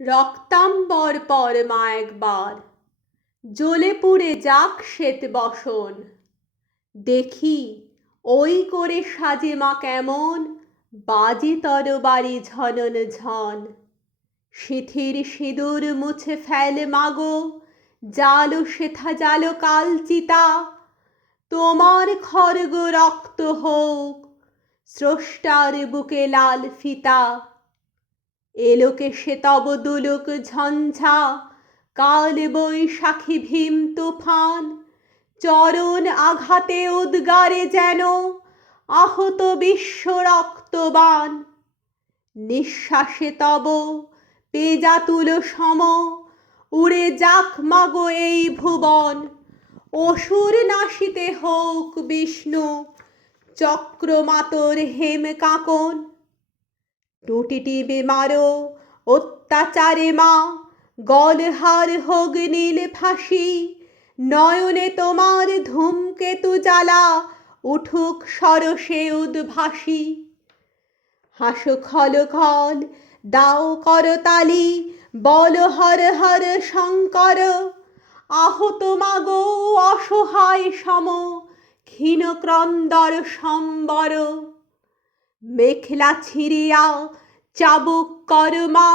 রক্তাম্বর পরমা একবার জ্বলে পুড়ে যাক শ্বেত বসন। দেখি ওই করে সাজে মা কেমন বাজে তরবারি ঝনন ঝন। সিথির সিঁদুর মুছে ফেল মাগো, জালো সেথা জালো কালচিতা। তোমার খর্গ রক্ত হোক স্রষ্টার বুকে লাল ফিতা। এলোকে সে তব দুলুক ঝঞ্ঝা, কাল বৈশাখী ভীম তুফান। চরণ আঘাতে উদ্গারে যেন আহত বিশ্ব রক্তবান। নিঃশ্বাসে তব পেজাতুল সম উড়ে যাক মাগো এই ভুবন। অসুর নাশিতে হোক বিষ্ণু চক্রমাতর হেম কাঁকন। টুটিটিবে মারো অত্যাচারে মা, গলহার হোক নীল ফাঁসি। নয়নে তোমার ধূমকেতু জ্বালা উঠুক সরসে উদ্ভাসী। হাসো খল খল দাও করতালি, বল হর হর শঙ্কর। আহত মাগো অসহায় সম ক্ষীণ ক্রন্দর সম্বর। মেখলা ছিঁড়িয়া চাবুক কর মা,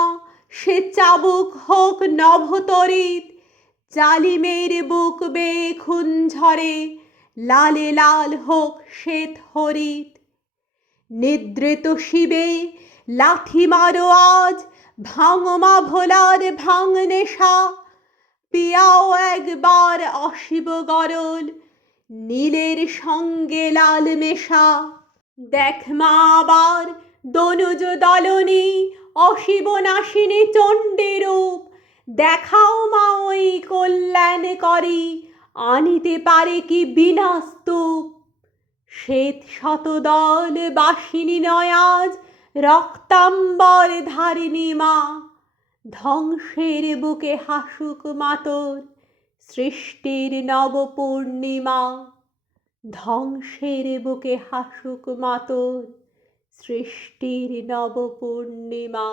সে চাবুক হোক নভতরিত। জালিমের বুক বেয়ে খুন ঝরে, লালে লাল হোক শ্বেত হরিত। নিদ্রিত শিবে লাথি মারো আজ, ভাঙো মা ভোলার ভাঙ নেশা। পিয়াও একবার অশিব গরল, নীলের সঙ্গে লাল মেশা। দেখ মা আবার দনুজ দলনী, অশিব নাশিনী চণ্ডী রূপ। দেখাও মা ওই কল্যাণকরী, আনিতে পারে কি বিনা স্তূপ। শ্বেত শতদল বাসিনী নয় আজ রক্তাম্বর ধারিণী মা। ধ্বংসের বুকে হাসুক মাতর সৃষ্টির নব পূর্ণিমা। ধ্বংসের বুকে হাসুক মাতর সৃষ্টির নব পূর্ণিমা।